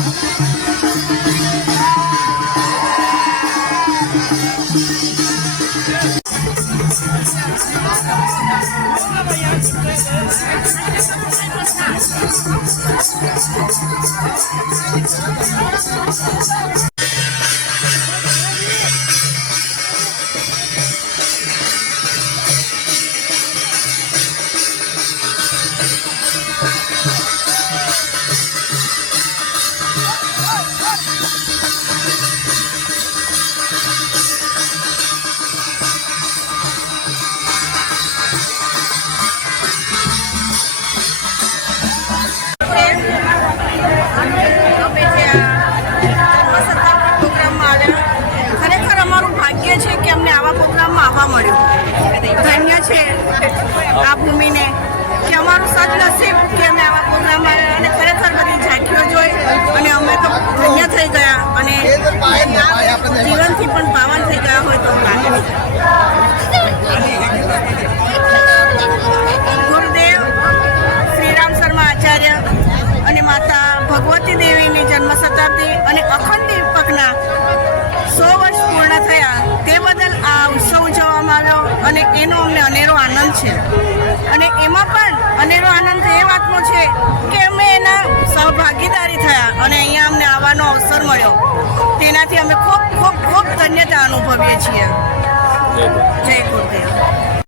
અમે જે છે કે અમને આવા પ્રોગ્રામમાં આવવા મળ્યું. ધન્ય છે આ ભૂમિને ભગવતી દેવીની જન્મ શતાબ્દી અને અખંડ દીપકના સો વર્ષ પૂર્ણ થયા તે બદલ આ ઉત્સવ ઉજવવામાં આવ્યો અને એનો અમને અનેરો આનંદ છે. અને એમાં પણ અનેરો આનંદ એ વાતનો છે કે અમે એના સહભાગીદારી થયા અને અહીંયા અમને આવવાનો અવસર મળ્યો. તેનાથી અમે ખૂબ ખૂબ ખૂબ ધન્યતા અનુભવીએ છીએ. જય ગુરુદેવ.